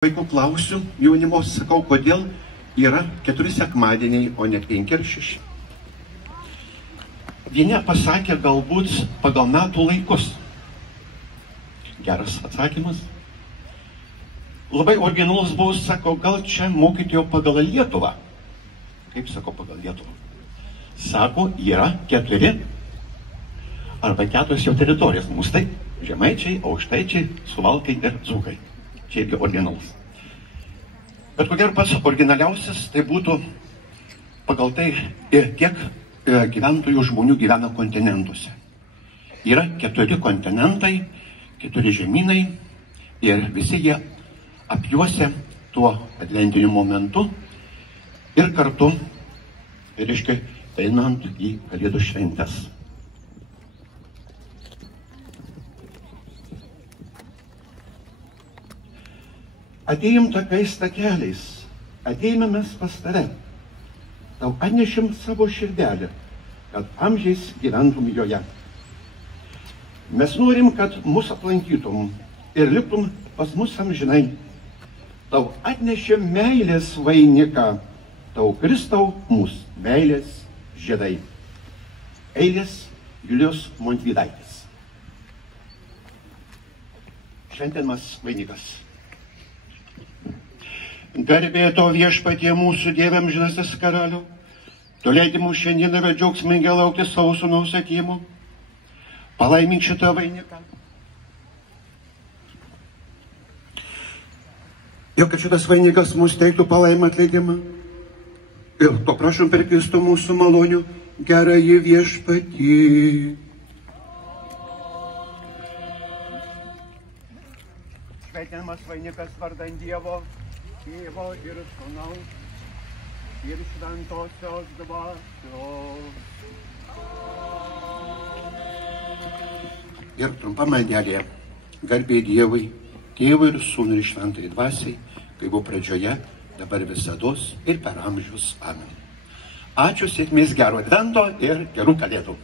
Vaikų klausiu, jaunimo sakau, kodėl yra 4 sekmadieniai, o ne 5 ar 6. Vieni pasakė galbūt pagal metų laikus. Geras atsakymas. Labai originalus buvo, sako, gal čia mokytojo pagal Lietuvą. Kaip sako pagal Lietuvą? Sako, yra 4 arba 4 jau teritorijos. Mūsų taip, žemaičiai, aukštaičiai, suvalkai ir dzūkai. Čia irgi originalus. Bet ko gero pats originaliausias tai būtų pagal tai, kiek gyventojų žmonių gyvena kontinentuose. Yra 4 kontinentai, 4 žemynai ir visi jie apjuosia tuo adventiniu momentu ir kartu, reiškia, einant į Kalėdų šventes. Atėjom tokiais takeliais, atėjome mes pas tave, tau atnešim savo širdelę, kad amžiais gyventum joje. Mes norim, kad mus aplankytum ir liktum pas mus amžinai. Tau atnešim meilės vainiką, tau Kristau mūsų meilės žiedai. Eilės Julijos Montvydaitės. Šventimas vainikas. Garbė to viešpatie mūsų Dieve amžinasis karaliau, tu leidi mums šiandien yra džiaugsmingai laukti savo sūnaus atėjimo. Palaimink šitą vainiką. Ir kad šitas vainikas mums teiktų palaimą atleidimą. Ir to prašom per Kristų mūsų malonių, gerąjį viešpatį. Šventinamas vainikas vardan Dievo, Tėvo ir Sūnaus ir Šventosios Dvasios. Ir trumpa maldelė. Garbė Dievui, Tėvui ir Sūnui ir Šventai Dvasiai, kaip buvo pradžioje, dabar visados ir per amžius. Amen. Ačiū, sėkmės, gero advento ir gerų kalėdų.